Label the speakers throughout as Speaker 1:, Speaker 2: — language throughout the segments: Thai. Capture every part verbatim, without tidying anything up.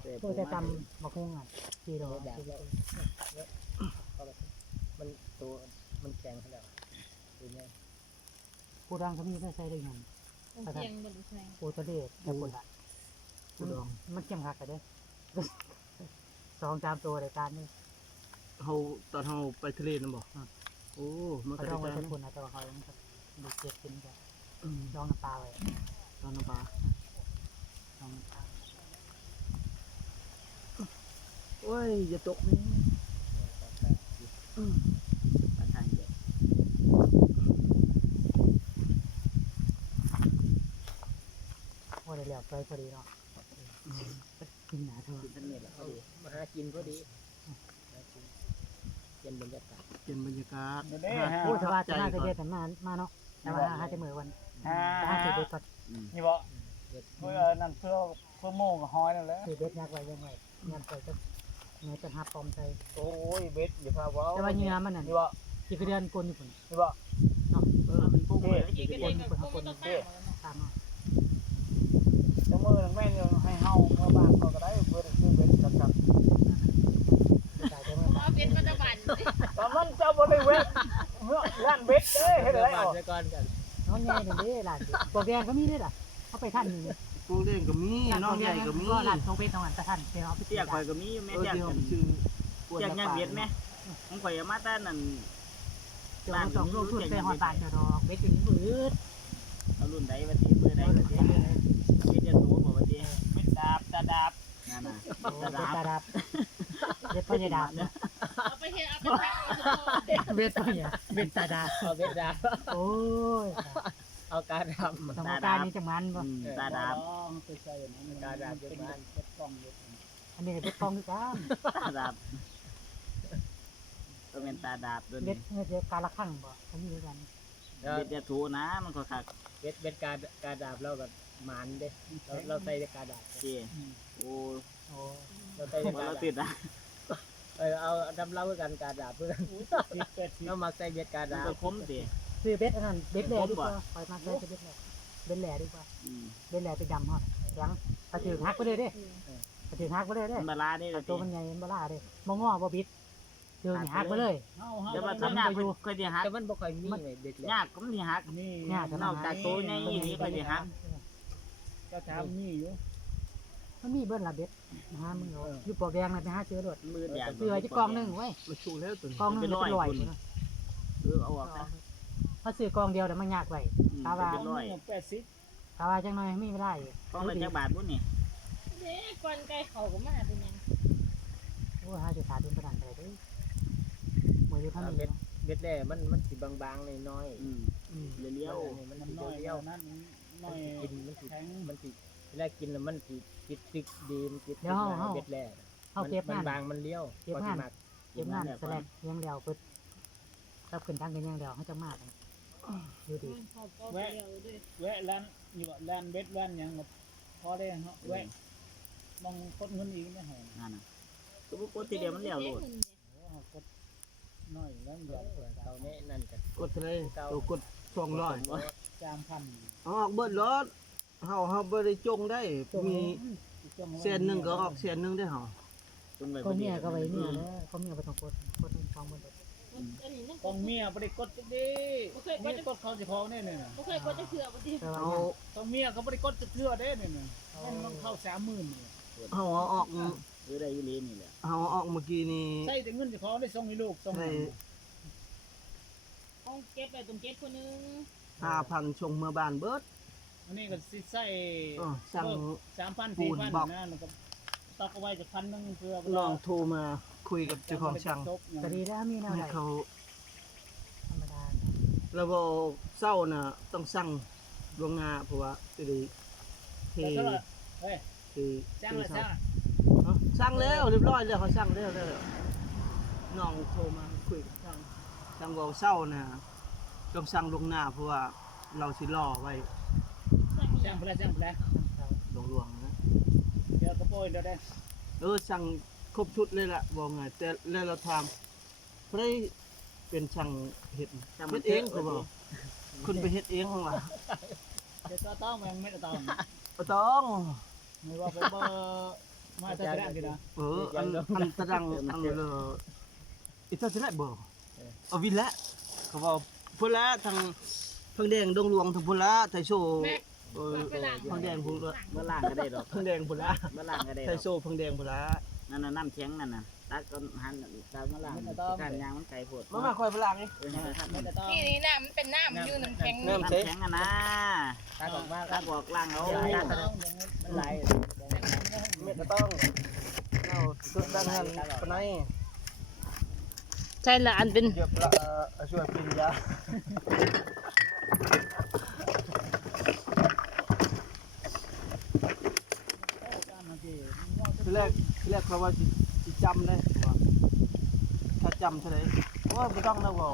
Speaker 1: ตัวจะจำบักฮุงอ่ะทีเรา
Speaker 2: มันตัวมันแข็งแล้วตัวนี้
Speaker 1: ปูดังเขามีได้ใช้ได้ยัง
Speaker 3: เทียงบนใช่
Speaker 1: ปูทะเลแต่ปูดังปูดองมันเข้มขัดกันเด้สองจามตัวรายการนี่
Speaker 4: เฮาตอนเฮาไปทะเลนั่นบ่โอ้มันก็
Speaker 1: ได้
Speaker 4: ได้
Speaker 1: คนนะแต่ว่าเขายังดูเจ็บกินกันลองน้ำปลาไว้
Speaker 4: ตอนน้ำปลา
Speaker 1: ลองน้ำปลา
Speaker 4: โอ้ยอย่าตกนี่ปลาทางใหญ่
Speaker 1: ว่าได้แล้วไปพอดีเนาะกินหนาเท่า
Speaker 2: กินทั้งนี้แหละพอดีมาหากินพอดีเย็นบรรยากาศ
Speaker 4: เปลี่ยนบรรยากาศ
Speaker 1: โอ้สบายจะน่าจะเด็ดแต่มามาเนาะแต่ว่าหาจะเหมือนวันหาจะเด็ดก่อน
Speaker 5: นี่บ่เพื่อนั่นเพื่อเพื่อโม่กับหอยนั่นแหละ
Speaker 1: คือเด็ดยักไว้ยังไงยักไว้จะเนื้อจะหาปอมใจ
Speaker 5: โอ้ยเบ็ดอย่าพาว้าว
Speaker 1: แต่ว่าเนื้อมันนั่น
Speaker 5: นี่บ่
Speaker 1: กี่เดือนกลนอยู่คน
Speaker 5: นี่บ่
Speaker 1: เนาะ
Speaker 4: เออมันปุ๊บเลย
Speaker 3: อีกก็ได้กับคนต้องการ
Speaker 1: ตามเนาะ
Speaker 5: จังมือแม่นให้เฮาเมื่อบ้านก็ได้เพื่อซื้อเบ็ดกับกับ
Speaker 1: จ่ายจะไม่
Speaker 3: เอาเป็นปัจจุบัน
Speaker 5: แต่มันเจ้าบ่ได้เว็ดเมื่อร้านเบ็ดเด้เฮ็ดอะไร
Speaker 2: บ้า
Speaker 5: เอา
Speaker 2: นก่อนกัน
Speaker 1: น้องใหญ่นี่หลานตัวแดงก็มีด้วยล่ะเขาไปท่านนี่
Speaker 4: พวกเล่นก็มีน้องใหญ่ก็มี
Speaker 1: ก็หลานโตเป็นตรงนั้นแต่ท่านเดี๋ยวเอาไป
Speaker 6: เตี้ยข่อยก็มีแม่
Speaker 4: เออ
Speaker 6: เตี้ย
Speaker 4: เดี๋ยว
Speaker 6: กัน
Speaker 4: ชื่อ
Speaker 6: เตี้ยย่างเบียดแม่ของข่อยมาแต่นั่น
Speaker 1: เดี๋ยวสองลูกชุดไปหอดบานเดี๋ยวดอกเบ็ดอยู่นี่มืด
Speaker 6: เอารุ่นใดบัดนี้มือใดบัดนี้เบ็ดจะโตบ่บัดนี้
Speaker 5: เบ็ดดาบตาดาบ
Speaker 6: นั่นน่ะ
Speaker 1: โอ้ตาดับเบ็ดพ่อใหญ่ดาบนะ
Speaker 3: เอาไปเฮ็ดเอาไปทำ
Speaker 1: เบ็ดพ่อใหญ่เบ็ดตาดาบ
Speaker 2: เอาเบ็ดดา
Speaker 1: โอ้ย
Speaker 2: เอาการท
Speaker 1: ธรรมการนี่จะมันบ่
Speaker 6: อืมตาดาบ
Speaker 5: ไปใส่นั่น
Speaker 2: ำการดาบเยอะมาก
Speaker 5: เบ็ดกล้องเบ็ด
Speaker 1: อันนี้เบ็ดทองคือกัน
Speaker 6: ตาดาบต้องเป็นตาดาบตัว
Speaker 1: เบ็
Speaker 6: นี้
Speaker 1: ดเนี่ยการละครั้งบ่เขามีด้วยกัน
Speaker 6: เบ็ดจะโตนะมันก็คัก
Speaker 2: เบ็ดเบ็ดการการดาบเราแบบหมันเด้เราเราใส่การดาบ
Speaker 6: เตี้ยโอ้
Speaker 1: โอ้
Speaker 2: เราใส่
Speaker 6: บ่
Speaker 2: การ
Speaker 6: เรา
Speaker 2: ดาบ
Speaker 6: ติดนะ
Speaker 2: เออเอาดำเล่าเพื่อกันการดาบเพื่อกัน
Speaker 5: สิบแปดสิบ
Speaker 2: เรามาใส่เบ็ดการ
Speaker 6: มัน
Speaker 2: ดา
Speaker 6: ก็
Speaker 2: บ
Speaker 6: คมเตี้ย
Speaker 1: ซื้อเบ็ดอันนั้นเบ็ดแหล่ดีกว่าปล่อยมาใส่เบ็ดแหล่เบ็ดแหล่ดีกว่า
Speaker 6: อืม
Speaker 1: เบ็ดแหล่ไปดำฮอดหลังกระถือฮักไปเลยเด้กระถือฮักไปเลยเด้
Speaker 6: มันบาลาได้เลย
Speaker 1: ตัวมันใหญ่มันบ่ล่าเด้บ่งอบ่บิดเจอนี่ฮักไปเลย
Speaker 5: เฮาเฮา
Speaker 6: แต่ว่าส่วนยากเพิ่นเคยสิหัก
Speaker 2: แต่มันบ่ค่อยมีเบ็ดเลย
Speaker 6: ยากก็มันสิหัก
Speaker 5: นี่
Speaker 6: นอกจากตัวใหญ่อีหลีก็สิหัก
Speaker 5: เจ้าถามนี่อยู่
Speaker 1: มันมีเบิ้ลละเบ็ดนะฮะมึงเอาอยู่ปลอกแดงน่ะไปหาเจอโดด
Speaker 6: มือแดง
Speaker 1: เสือจะกองหนึงเว้ย
Speaker 4: มาชูแล้วตัวนี้
Speaker 1: กองหนึงจะเป็นร้อยพุ่นนะ
Speaker 6: เออเอาออกนะ
Speaker 1: ถ้าซื้อกองเดียวเดี๋ยวมันยากไว้
Speaker 6: อืม
Speaker 1: ถ้าว่า
Speaker 6: เป็นร้อย
Speaker 5: แปดสิบ
Speaker 1: ถ้าว่าจังหน่อยมีเวลาอยู่
Speaker 6: กองละจักบาทพุ่นนี่
Speaker 3: เด้ก่อนไก่เขาก็มาเป็นยัง
Speaker 1: โอ้หาสิขาดเป็นประดานไปเด้อมื้ออยู่ทำ
Speaker 2: เบ็
Speaker 1: นี่
Speaker 2: ดเบ็ดแร่มันมันสิบางๆน้อย
Speaker 6: อืม
Speaker 1: อืม
Speaker 2: ๆ
Speaker 6: เลี้ยว
Speaker 2: นี่มัน
Speaker 5: มัน
Speaker 2: สิ
Speaker 5: น้อย
Speaker 2: เลี้ยว
Speaker 5: นั้นน้อย
Speaker 2: กินมันสิ
Speaker 5: แข็ง
Speaker 2: มันสิเวลากินแล้วมันสิติดติดดีมันติด
Speaker 1: เดี๋ยวเฮาเฮา
Speaker 2: เบ็ดแร่
Speaker 1: เฮาเก็บ
Speaker 2: มัน
Speaker 1: งาน
Speaker 2: บางมันเลี้ยว
Speaker 1: เก็บงาน เก็บงานแสลกเลี้ยงเดียวปึ๊ดถ้าขึ้นทางกันอย่างเดียวเขาจะมากันอยู่ดี
Speaker 3: เขาก็เดียวด้วย
Speaker 5: แวะร้านอยู่ว่าร้านเบ็ดร้านหยังพอได้เนาะแวะมองกดเงินอีกไม่หอ
Speaker 6: นั่นน่ะก็บ่กดทีเดียวมันแล้วโลด
Speaker 5: กดน้อยแล้วเดี๋ยว
Speaker 2: เราแน่นั่นกัน
Speaker 4: กดเท่าไหร่ตัวกดสองร้อย
Speaker 5: จามพัน
Speaker 4: ออกเบิดรถเฮาเฮาบ่ได้จงได้มีแสนหนึงก็ออกแสนหนึงได้เฮา
Speaker 6: จนไป
Speaker 1: เขาเมียก็ไปเมียแล้วเขาเมียไปต้องกดกดเป็นฟองบนรถ
Speaker 3: อันนี้นั่น
Speaker 5: กองเมียบ่ได้กดจักดีมีกดเขาสิพอแน่เนี่ย
Speaker 3: บ่เคยก็จะเชื่อบ่ดี
Speaker 1: แต่ว่า
Speaker 4: เอา
Speaker 5: กองเมียเขาบ่ได้กดจักเทื่อเด้เนี่ยมันเข้าสามหมื่น
Speaker 4: เฮาเอาออก
Speaker 6: หรือได้อีหลีนี่แหละ
Speaker 4: เฮาเอาออกเมื่อกี้นี่
Speaker 5: ใส่แต่เงินสิพอได้ส่งให้ลูกส่ง
Speaker 4: ได้
Speaker 3: ต้องเก็บไปตรงเก็บคนนึง
Speaker 4: ห้าพันชงเมื่อบ้านเบิด
Speaker 5: อันนี้ก็สิใส่
Speaker 4: เออสั่ง
Speaker 5: สามพันสี่พันนะแล้วก็ตอกเอาไว้จะพันนึงเพื่อ
Speaker 4: น้องโทรมาคุยกับเจ้าของช่าง
Speaker 1: ก็ดีแล้วมีแนว
Speaker 4: ให้
Speaker 1: ไหน
Speaker 4: เขา
Speaker 1: ธรรมดา
Speaker 4: ระบบเศร้าน่ะต้องสั่งลวงหน้าเพราะว่าสิได้เท
Speaker 5: เฮ้ย
Speaker 4: เท
Speaker 5: จ้างละจ้าง
Speaker 4: เนาะสั่งแล้วเรียบร้อยแล้วเขาสั่งแล้วแล้วน้องโทรมาคุยกับช่างช่างบอกเศร้าน่ะต้องสั่งลวงหน้าเพราะว่าเราสิรอไว้
Speaker 5: จ้างไปแล้วจ้างไปแล้ว
Speaker 4: หลวงๆนะ
Speaker 5: เดี๋ยวกระโปรงเดี๋ยวได้
Speaker 4: เออสั่งครบชุดเลยล่ะบอกไงแต่แล้วเราทำเพราะได้เป็นช่างเฮ็ดเฮ็ดเองเขาบอกคุณไปเฮ็ดเองของล่ะ
Speaker 5: เดี๋ยวต้องแมงไม่ต้อง
Speaker 4: บ่ต้อง
Speaker 5: ไม่ว่าไปเบอร์มาจะได้สินะ
Speaker 4: เอออันอันตะดังอันเลออีเจ้าจะได้บ่เอาวินละเขาว่าพุ่นละทางทางแดงดงหลวงทางพุ่นละไทโซเออทางแดงพุ่นละ
Speaker 6: เมื่อล่างก็ได้ดอก
Speaker 4: ทางแดงพุ่นละ
Speaker 6: เมื่อล่างก็ได้
Speaker 4: ไท
Speaker 6: ดอก
Speaker 4: โซทางแดงพุ่นละ
Speaker 6: นั่นน่ะน้ำเทียงนั่นน่ะตักก็หันตามเมื่อล่างการยางมันไกลโพด
Speaker 4: มามาคอยพลังนี่
Speaker 6: เออให้ทำ
Speaker 5: ไม่ต้อง
Speaker 3: นี่นี่น้ำมันเป็นน้ำอยู่น้ำแข็ง
Speaker 4: น้ำ
Speaker 6: น้ำ
Speaker 4: เช็ค
Speaker 6: แข็งอ่ะนะ
Speaker 2: ตักออกมา
Speaker 6: ตักบอกล่างเอา
Speaker 2: มันไหล
Speaker 4: ไม่ก็ต้องเอาสุดด้านนั้นปานไหน
Speaker 3: ใช่ละอันเป็น
Speaker 4: เดี๋ยวละช่วยปินยาทีแรกทีแรกเขาว่าสิสิจำเลยว่าถ้าจำเท่าไหร่ว่าไม่ต้องแล้วว่า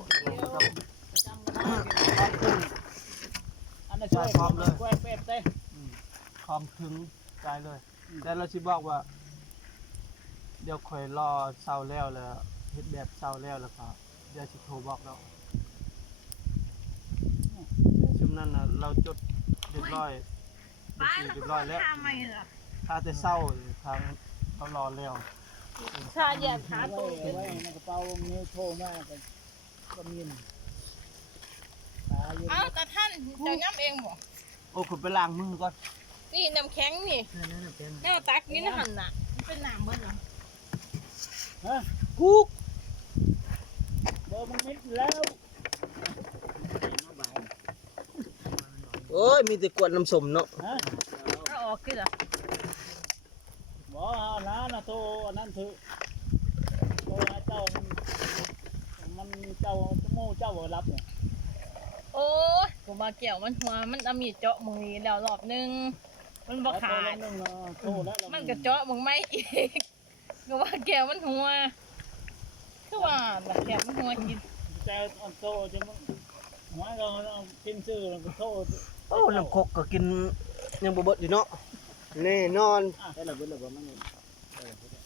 Speaker 5: อันนั้นช่วยความเลยช่วยเป๊ะเต้
Speaker 4: ความถึงใจเลยแต่เราสิบอกว่า เดี๋ยวคอยรอเศร้าแล้วแล้วเฮ็ดแบบเศร้าแล้วแล้วก็เดี๋ยวสิโทรบอกเราชุมนั้นน่ะเราจดเรียบร้อยบัญชีเรียบร้อยแล้วถ้าจะเศร้าทางเขารอแล้ว
Speaker 3: ชาเหยียดขา
Speaker 5: ไว้
Speaker 3: โต
Speaker 5: ไว้ในกระเป๋านิ้วโชว์มากก็ก็มีตาอยู่
Speaker 3: อ้าวแต่ท่านเจ้าย้ำเองบ่
Speaker 4: โอ้คุณไปล้างมือก่อน
Speaker 3: นี่น้ำแข็งนี่
Speaker 2: นั่นน่ะเป็น
Speaker 3: แม่ตักนี่นะหันน่ะมันเป็นน้ำเบิ่งอ่ะ
Speaker 5: ฮะ
Speaker 4: กุ๊ก
Speaker 5: เบอร์มึงมิดแล้ว
Speaker 4: โอ้ยมีแต่กวนน้ำส้มเนาะ
Speaker 5: ฮะ
Speaker 3: เอาออกคือล่ะ
Speaker 5: บ่เอานะนะโตอันนั้นถือโตนะเจ้ามันมันเจ้าโม่เจ้าบ่รับเนี่ย
Speaker 3: โอ้ยผมมาเกี่ยวมันหัวมันเอามีดเจาะมือแล้วรอบนึงมันบ่ขาด
Speaker 5: นึงโตแล้ว
Speaker 3: มันก็เจาะมึงไม่อีกก็ว่าแก้วมันหัวคือว่าแบบแก้วมันหัวกิน
Speaker 5: ใจอ่อนโตจะมึงหัวเราเอากินซื้อแล้วก็โต
Speaker 4: โอ้น้ำคกก็กินยังบ่เบิดอยู่เนาะแน่นอน
Speaker 6: ได้ระเบิดระเบิดมัน